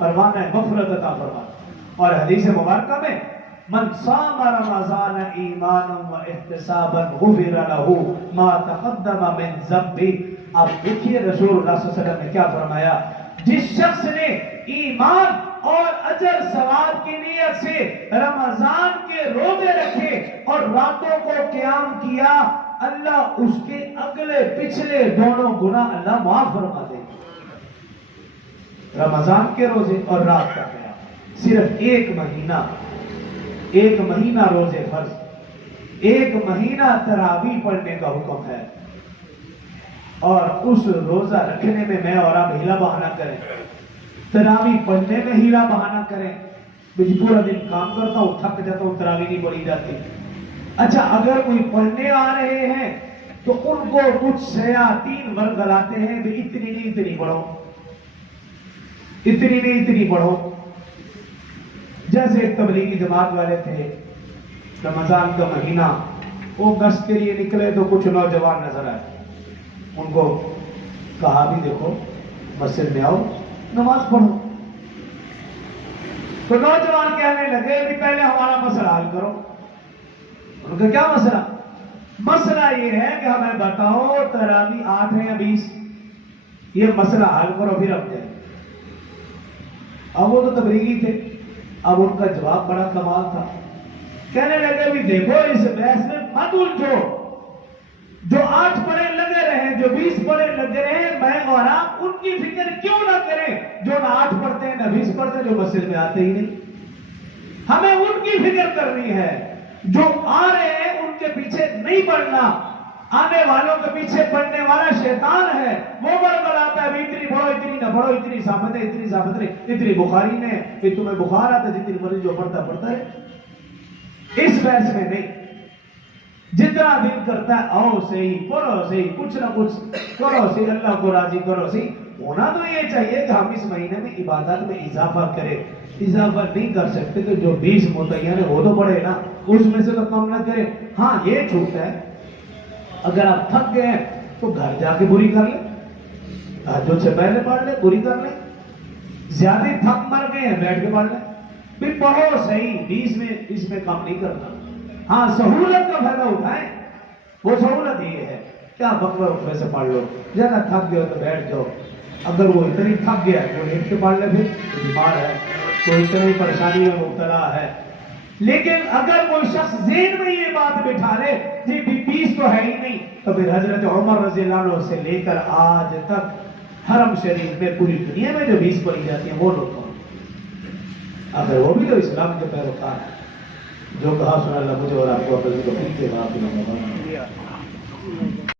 فرمانا ہے مغفرت عطا فرمانا. اور حدیث مبارکہ میں من صام رمضان ایمانا و احتسابا غفر له ما تقدم من ذنبه. اب دیکھیے رسول اللہ صلی اللہ علیہ وسلم نے کیا فرمایا، جس شخص نے ایمان اور اجر ثواب کی نیت سے رمضان کے روزے رکھے اور راتوں کو قیام کیا، اللہ اس کے اگلے پچھلے دونوں گناہ اللہ معاف فرما دے گا. رمضان کے روزے اور رات کا قیام، صرف ایک مہینہ روزے فرض، ایک مہینہ تراویح پڑھنے کا حکم ہے. اور اس روزہ رکھنے میں میں اور آپ ہیلا بہانہ کریں، تراویح پڑھنے میں ہیلا بہانہ کریں. مجھے پورا دن کام کرتا ہوں، تھک جاتا ہوں، تراویح نہیں پڑھی جاتی. اچھا اگر کوئی پڑھنے آ رہے ہیں تو ان کو کچھ شیاطین ورگلاتے ہیں کہ اتنی نہیں اتنی پڑھو، اتنی نہیں اتنی پڑھو. جیسے ایک تبلیغی جماعت والے تھے، رمضان کا مہینہ وہ گشت کے لیے نکلے تو کچھ نوجوان نظر آئے. ان کو کہا بھی دیکھو مسجد میں آؤ نماز پڑھو. تو نوجوان کہنے لگے کہ پہلے ہمارا مسئلہ حل کرو. ان کا کیا مسئلہ؟ مسئلہ یہ ہے کہ ہمیں بتاؤ تراویح 8 ہے یا 20، یہ مسئلہ حل کرو پھر ہم جائیں. اب وہ تو تبلیغی تھے، اب ان کا جواب بڑا کمال تھا. کہنے لگے بھی دیکھو اس بحث میں مت الجھو، جو 8 پڑھے لگے رہے، جو 20 پڑھے لگے رہے، میں اور آپ ان کی فکر کیوں نہ کریں جو نہ 8 پڑھتے ہیں نہ 20 پڑھتے ہیں، جو مسجد میں آتے ہی نہیں. ہمیں ان کی فکر کرنی ہے، جو آ رہے ہیں ان کے پیچھے نہیں پڑھنا. آنے والوں کے پیچھے پڑھنے والا شیطان ہے، وہ برگلاتا ہے اتنی پڑھو اتنی نہ پڑھو، اتنی ثابت ہے اتنی ثابت نہیں، اتنی بخاری میں کہ تمہیں بخار آتا ہے، جتنی مرضی جو پڑھتا ہے. اس بحث میں نہیں، جتنا دل کرتا ہے آؤ صحیح پڑھو صحیح، کچھ نہ کچھ کرو صحیح، اللہ کو راضی کرو صحیح. ہونا تو یہ چاہیے کہ ہم اس مہینے میں عبادت میں اضافہ کریں. اضافہ نہیں کر سکتے تو جو 20 متعین ہے وہ تو پڑھے نا، اس میں سے تو کم نہ کریں. ہاں یہ چھوٹا ہے، اگر آپ تھک گئے ہیں تو گھر جا کے بری کر لیں، تہجد سے پہلے پڑھ لیں، بری کر لیں. زیادہ تھک مر گئے ہیں بیٹھ کے پڑھ لیں، پھر پڑھو صحیح، 20 میں اس میں کام نہیں کرنا. ہاں سہولت کا فائدہ اٹھائیں، وہ سہولت یہ ہے کہ آپ بکوے وقفے سے پڑھ لو. زیادہ تھک گئے ہو تو بیٹھ جاؤ. اگر وہ اتنی تھک گیا ہے وہ لیٹ کے پڑھ لے، پھر بیمار ہے، کوئی اتنی پریشانی میں مبتلا ہے. لیکن اگر کوئی شخص ذہن میں یہ بات بٹھا لے جی 20 تو ہے ہی نہیں، تو پھر حضرت عمر رضی اللہ عنہ سے لے کر آج تک حرم شریف میں پوری دنیا میں جو 20 پڑھی جاتی ہیں وہ لوگ کون؟ اگر وہ بھی تو اسلام کے پیروکار ہیں. جو کہا سنا اللہ مجھے اور آپ کو اپنے